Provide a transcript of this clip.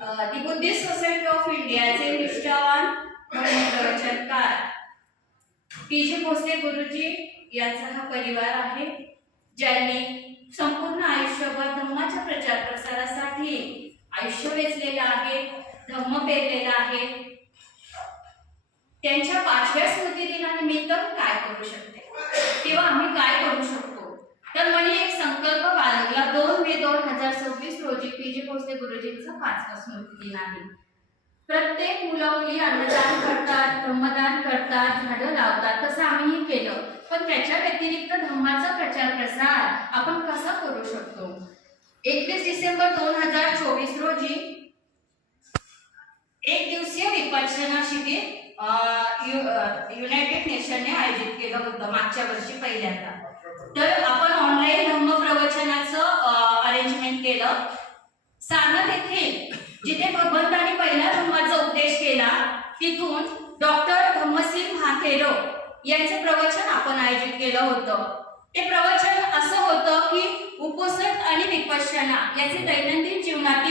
The Buddhist society of इंडियाचे निष्ठावान प्रवचनकार पीजे भोसले गुरुजी यांचा हा परिवार आहे, ज्यांनी संपूर्ण आयुष्यभर धम्माच्या प्रचार प्रसारासाठी आयुष्य वेचलेलं आहे, धम्म पेरलेला आहे. त्यांच्या 5व्या स्मृतिदिनानिमित्त काय करू शकते किंवा आम्ही काय करू शकतो, तर मला एक संकल्प बाळगला. 2 मे 2026 रोजी पीजे भोसले गुरुजींचा 5वा स्मृतिदिन आहे. प्रत्येक मुला मुली अन्नदान करतात, धम्मदान करतात, झाडं लावतात, तसं आम्हीही केलं. पण त्याच्या व्यतिरिक्त धम्माचा प्रचार प्रसार आपण कसा करू शकतो? 21 डिसेंबर 2024 रोजी एक दिवसीय विपश्यना शिबिर युनायटेड नेशनने आयोजित केलं होतं मागच्या वर्षी पहिल्यांदा. तर आपण ऑनलाईन धम्म प्रवचनाचं अरेंजमेंट केलं. सारनाथ येथे जिथे भगवंतांनी पहिला धम्माचा उपदेश केला, तिथून डॉक्टर धम्मसिंग भाथेरो यांचे प्रवचन आपण आयोजित केलं होतं. ते प्रवचन असं होतं की उपोषण आणि विपश्यना याचे दैनंदिन जीवनातील